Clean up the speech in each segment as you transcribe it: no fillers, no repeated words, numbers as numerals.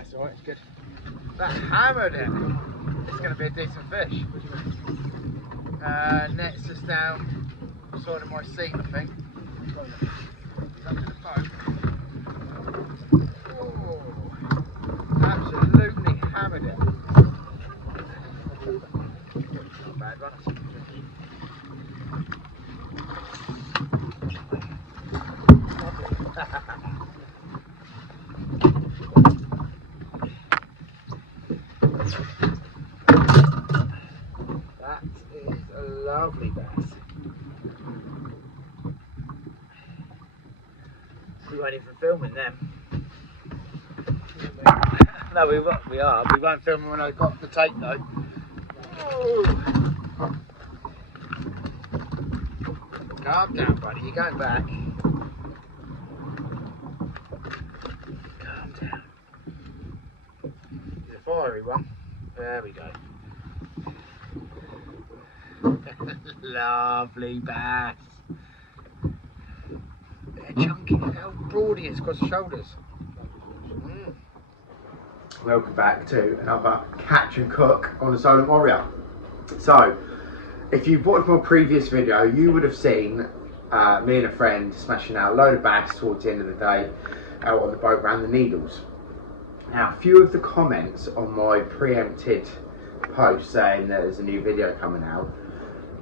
That's alright, it's good. That hammered it. It's going to be a decent fish. Net's just down, sort of my seat, I think. Up to the boat. Oh, absolutely hammered it. Not a bad one. That is a lovely bass. We weren't even filming them. No, we are. We weren't filming when I got the tape though. Oh. Calm down, buddy. You're going back. Calm down. It's a fiery one. There we go. Lovely bass. They're chunky. Look how broad he is across the shoulders. Welcome back to another catch and cook on the Solent Warrior. So, if you've watched my previous video, you would have seen me and a friend smashing out a load of bass towards the end of the day out on the boat around the Needles. Now, a few of the comments on my preempted post saying that there's a new video coming out,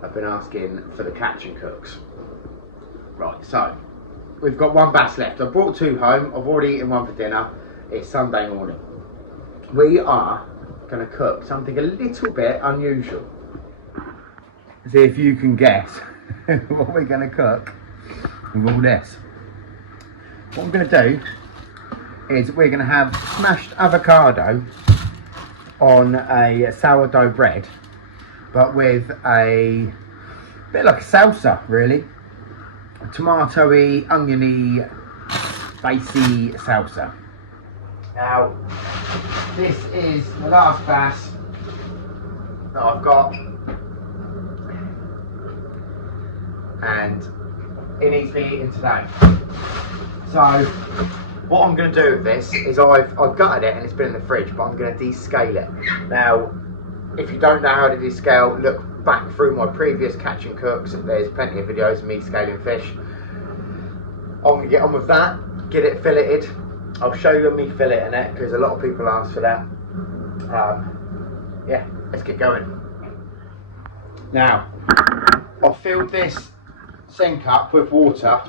I've been asking for the catch and cooks. Right, so we've got one bass left. I brought two home. I've already eaten one for dinner. It's Sunday morning. We are going to cook something a little bit unusual. See if you can guess what we're going to cook with all this. What I'm going to do is we're going to have smashed avocado on a sourdough bread, but with a bit like a salsa, really. A tomatoey, oniony, spicy salsa. Now, this is the last bass that I've got, and it needs to be eaten today. So, what I'm going to do with this is I've gutted it and it's been in the fridge, but I'm going to descale it. Now, if you don't know how to descale, look back through my previous catch and cooks. There's plenty of videos of me scaling fish. I'm going to get on with that, get it filleted. I'll show you me filleting it because a lot of people ask for that. Yeah, let's get going. Now, I've filled this sink up with water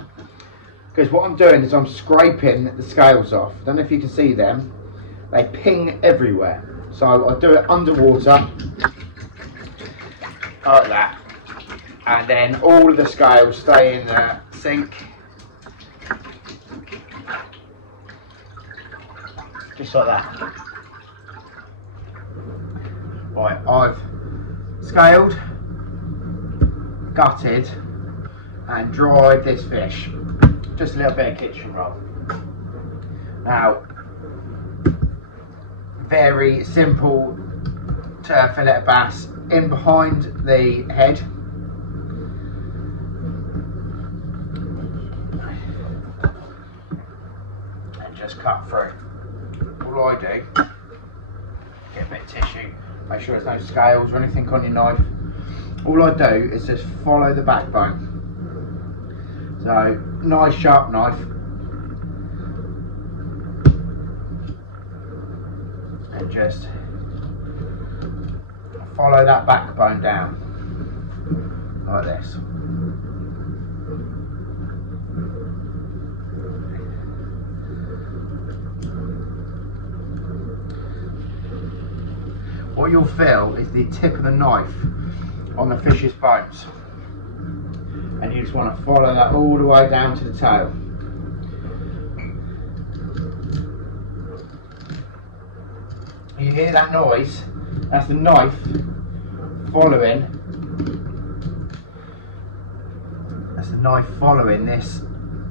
because what I'm doing is I'm scraping the scales off. I don't know if you can see them. They ping everywhere. So I do it underwater, like that. And then all of the scales stay in the sink. Just like that. Right, I've scaled, gutted and dried this fish. Just a little bit of kitchen roll. Now, very simple to fillet a bass. In behind the head. And just cut through. All I do, get a bit of tissue, make sure there's no scales or anything on your knife. All I do is just follow the backbone. So, nice sharp knife. And just follow that backbone down, like this. What you'll feel is the tip of the knife on the fish's bones, and you just want to follow that all the way down to the tail. You hear that noise? That's the knife following. That's the knife following this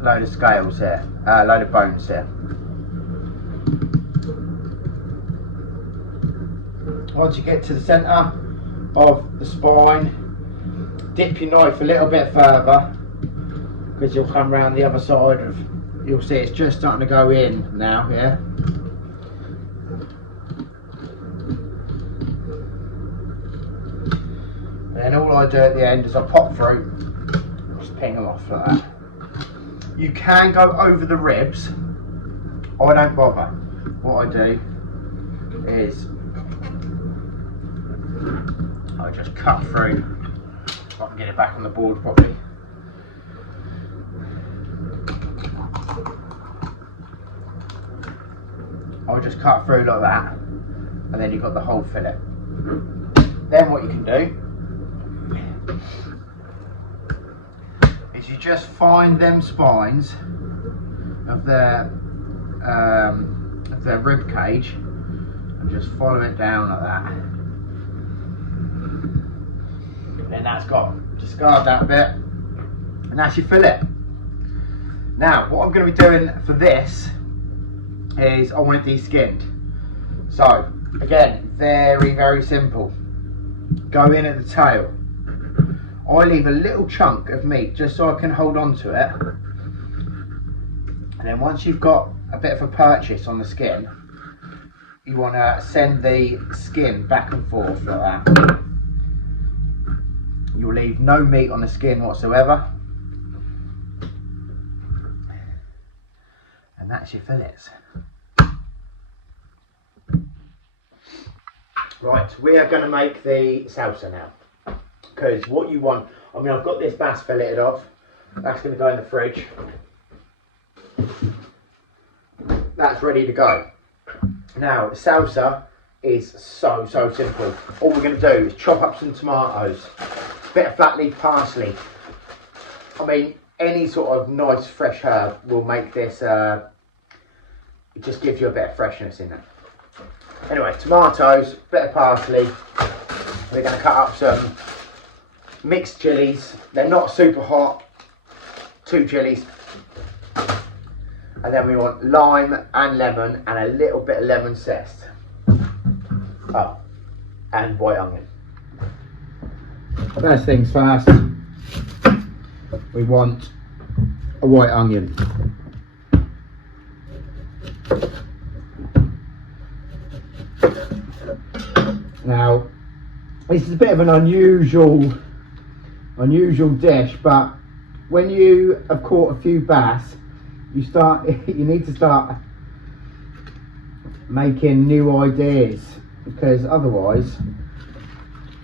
load of scales here, load of bones here. Once you get to the centre of the spine, dip your knife a little bit further because you'll come round the other side of, you'll see it's just starting to go in now, yeah? what I do at the end is I pop through, just ping them off like that. You can go over the ribs. I don't bother. What I do is I just cut through, if I can get it back on the board properly. I'll just cut through like that, and then you've got the whole fillet. Then what you can do is you just find them spines of their rib cage and just follow it down like that. And then that's got, discard that bit, and that's your fillet. Now what I'm going to be doing for this is I want it de-skinned. So again, very, very simple. Go in at the tail. I leave a little chunk of meat just so I can hold on to it. And then once you've got a bit of a purchase on the skin, you want to send the skin back and forth like that. You'll leave no meat on the skin whatsoever. And that's your fillets. Right, we are going to make the salsa now. Because what you want, I mean, I've got this bass filleted off. That's going to go in the fridge. That's ready to go. Now, the salsa is so simple. All we're going to do is chop up some tomatoes, a bit of flat leaf parsley. I mean, any sort of nice fresh herb will make this, it just gives you a bit of freshness in it. Anyway, tomatoes, bit of parsley. We're going to cut up some mixed chilies. They're not super hot. 2 chilies. And then we want lime and lemon and a little bit of lemon zest. Oh, and white onion. First things first, we want a white onion. Now, this is a bit of an unusual dish, but when you have caught a few bass, you need to start making new ideas, because otherwise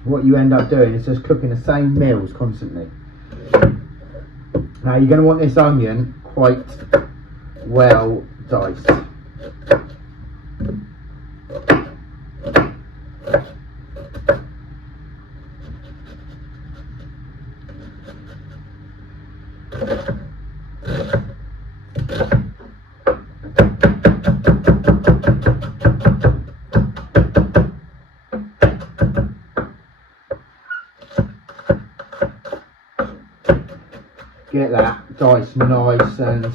what you end up doing is just cooking the same meals constantly. Now you're going to want this onion quite well diced. Get that diced nice, and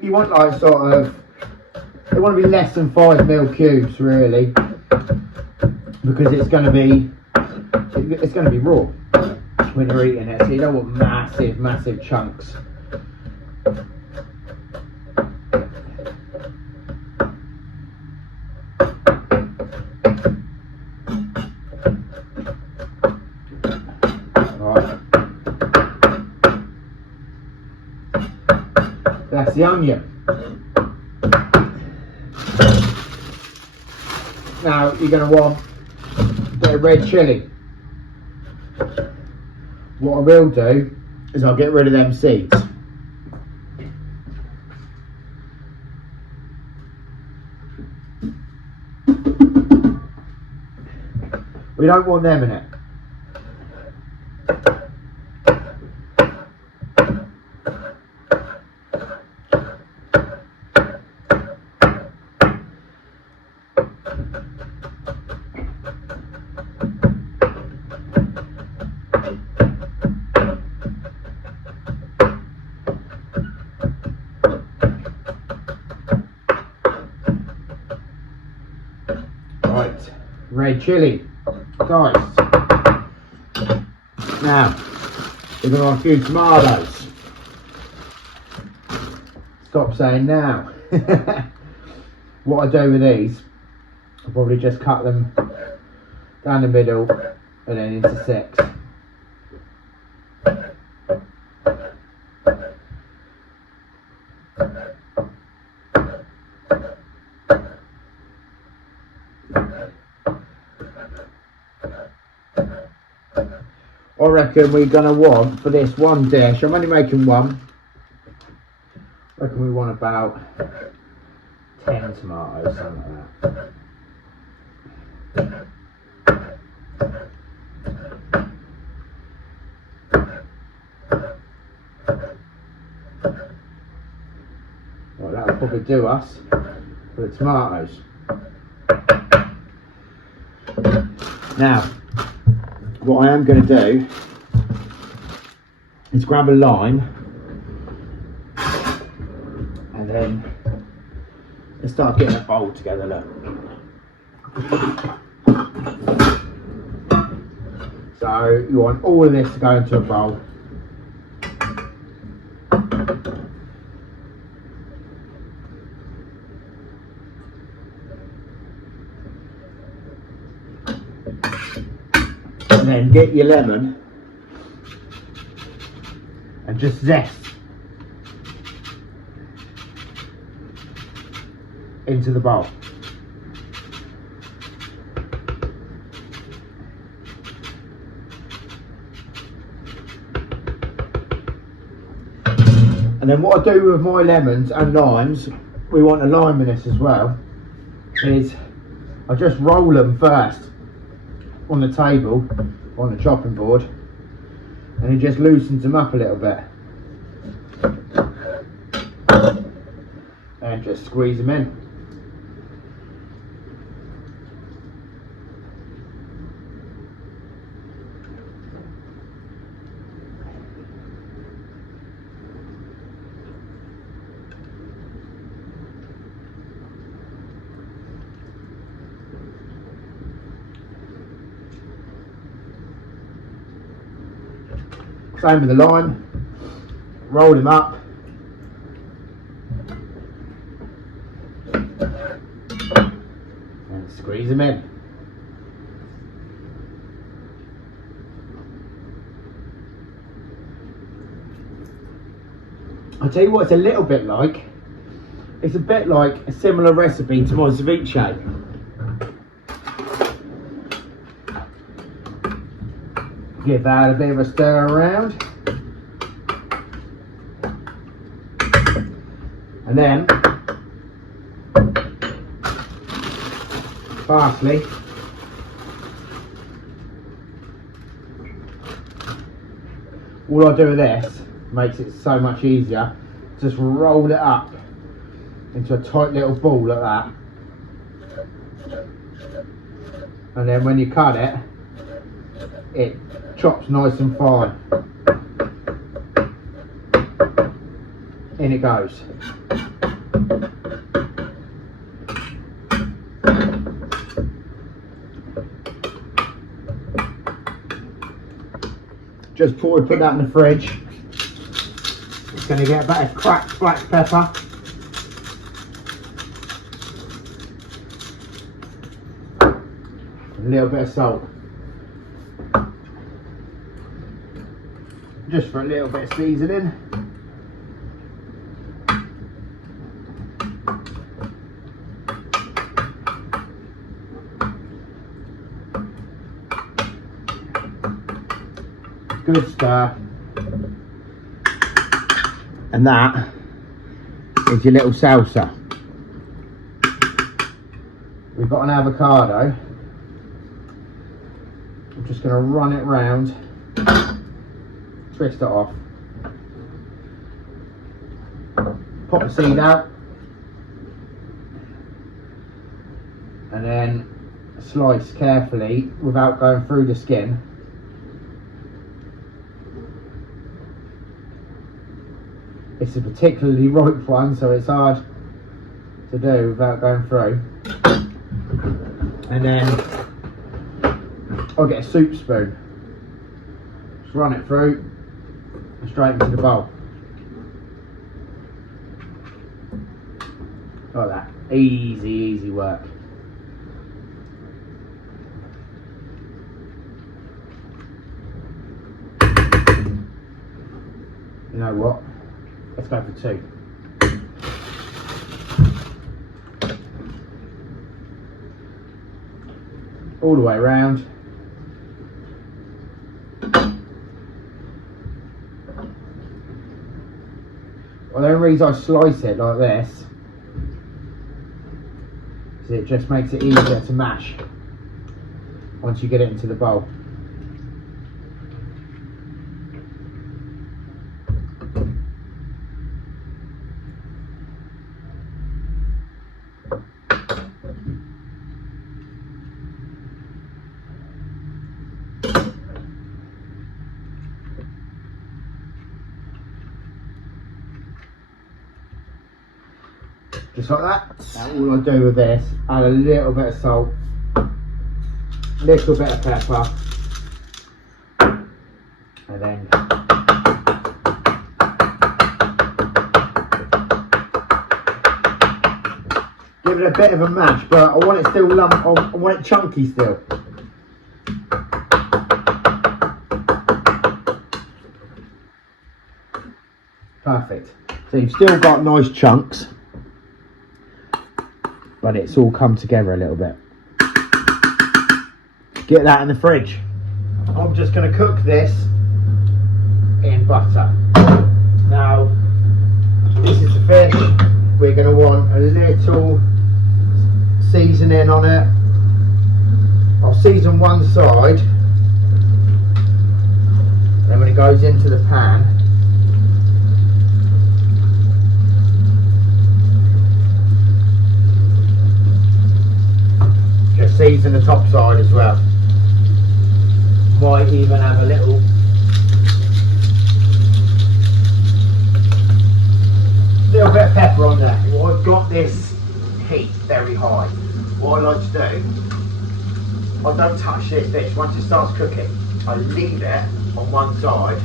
you want like sort of, they want to be less than 5 mil cubes really, because it's going to be raw when you're eating it, so you don't want massive chunks. That's the onion. Now you're going to want a bit of red chilli. What I will do is I'll get rid of them seeds. We don't want them in it. Right, red chilli, diced. Now, we're going to want a few tomatoes. Stop saying now. What I do with these, I'll probably just cut them down the middle and then into 6. I reckon we're going to want, for this one dish, I'm only making one, I reckon we want about 10 tomatoes, something like that. Well, that'll probably do us for the tomatoes. Now, what I am going to do is grab a lime and then let's start getting a bowl together. Look. So you want all of this to go into a bowl. And then get your lemon and just zest into the bowl. And then what I do with my lemons and limes, we want a lime in this as well, is I just roll them first on the table, on the chopping board, and it just loosens them up a little bit. And just squeeze them in. Same with the lime, roll them up, and squeeze them in. I'll tell you what it's a little bit like. It's a bit like a similar recipe to my ceviche. Give that a bit of a stir around, and then parsley, all I do with this makes it so much easier. Just roll it up into a tight little ball like that, and then when you cut it, it chops nice and fine. In it goes. Just before we put that in the fridge, it's going to get a bit of cracked black pepper. A little bit of salt. Just for a little bit of seasoning. Good stir. And that is your little salsa. We've got an avocado. I'm just going to run it round. Twist it off, pop the seed out, and then slice carefully without going through the skin. It's a particularly ripe one, so it's hard to do without going through. And then I'll get a soup spoon, just run it through. Straight into the bowl. Like that. Easy, easy work. You know what? Let's go for 2. All the way around. reason I slice it like this is it just makes it easier to mash once you get it into the bowl. Just like that. Now all I do with this, add a little bit of salt, little bit of pepper, and then give it a bit of a mash, but I want it still lump. I want it chunky still. Perfect. So you've still got nice chunks, but it's all come together a little bit. Get that in the fridge. I'm just going to cook this in butter. Now, this is the fish. We're going to want a little seasoning on it. I'll season one side. Then when it goes into the pan, just season the top side as well. Might even have a little bit of pepper on there. Well, I've got this heat very high. What I like to do, I don't touch this fish. Once it starts cooking, I leave it on one side.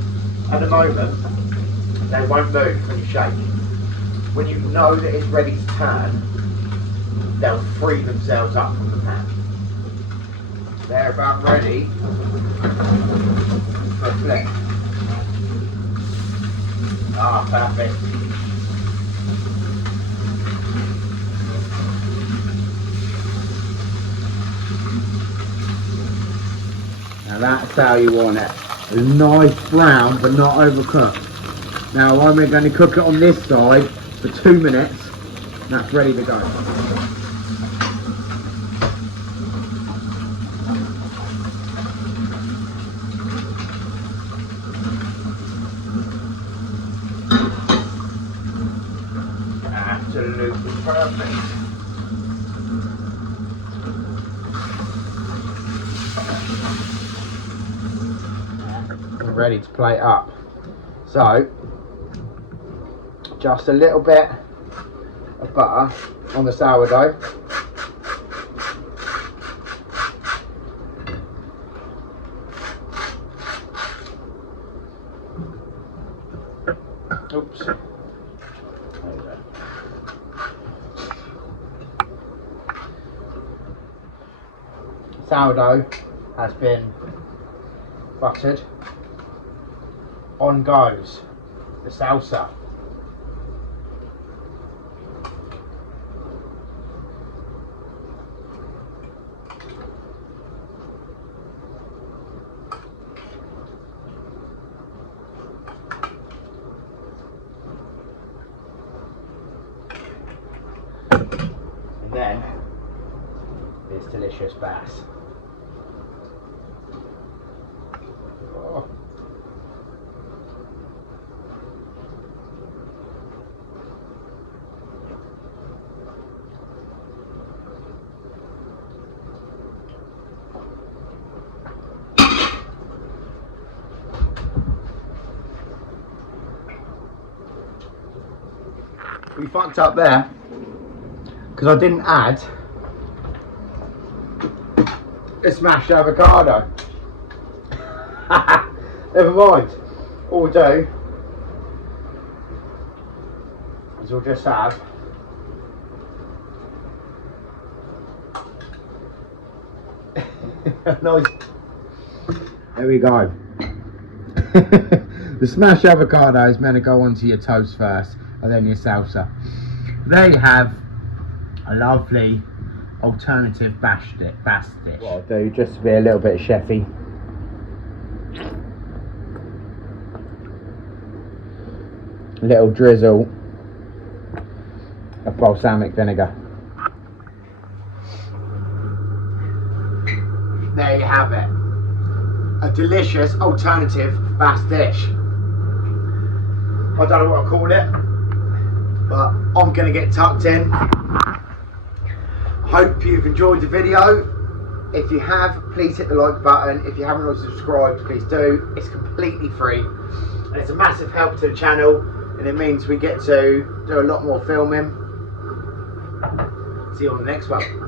At the moment, they won't move when you shake. When you know that it's ready to turn, they'll free themselves up from the pan. They're about ready for a flick. Ah, perfect. Now that's how you want it. A nice brown, but not overcooked. Now I'm going to cook it on this side for 2 minutes. That's ready to go. Absolutely perfect. We're ready to plate up. So, just a little bit of butter on the sourdough. Oops. Sourdough has been buttered. On goes the salsa. And then this delicious bass. Oh. We fucked up there because I didn't add a smashed avocado. Never mind. All we'll do is we'll just have nice. There we go. The smashed avocado is meant to go onto your toast first, and then your salsa. They have a lovely alternative bass dish. What I'll do, just to be a little bit chefy, little drizzle of balsamic vinegar. There you have it. A delicious alternative bass dish. I don't know what I call it, but I'm going to get tucked in. Hope you've enjoyed the video. If you have, please hit the like button. If you haven't already subscribed, please do. It's completely free and it's a massive help to the channel, and it means we get to do a lot more filming. See you on the next one.